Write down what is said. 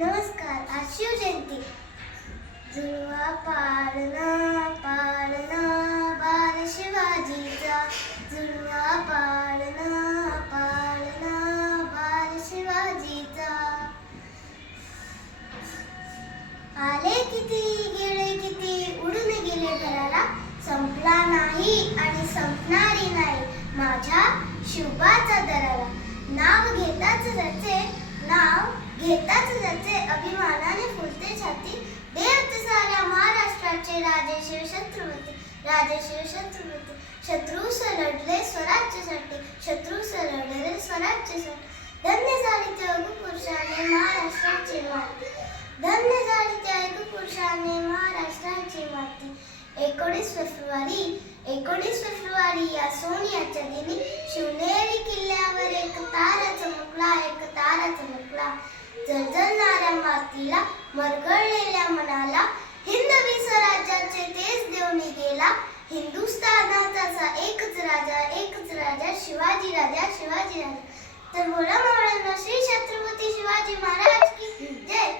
नमस्कार. आज शिवजयंती. जुळवा पाळणा पाळणा बाल शिवाजीचा, जुळवा पाळणा पाळणा बाल शिवाजीचा. आले किती गेले किती, उडून गेले घराला, संपला नाही आणि संपणारी नाही माझ्या शिवबाचा दराला. नाव घेताच त्याचे अभिमानाने फुलते छाती, देव साऱ्या महाराष्ट्राचे राजे शिवछत्रपती, राजे शिवछत्रपती. शत्रू लढले स्वराज्यासाठी, शत्रू लढले स्वराज्यासाठी. धन्य झाली त्या पुरुषाने महाराष्ट्राची माती, धन्य झाली त्या पुरुषाने महाराष्ट्राची माती. 19 फेब्रुवारी या सोनियाच्या दिनी शिवनेरी किल्ल्यावर एक तारा चमकला, एक तारा चमकला. जळजळणाऱ्या मातीला, मरगळलेल्या मनाला, हिंदवी स्वराज्याचे तेज देऊन गेला. हिंदुस्थानाचा एकच राजा शिवाजी राजा. तर बोला महाराज, श्री छत्रपती शिवाजी महाराज की जय.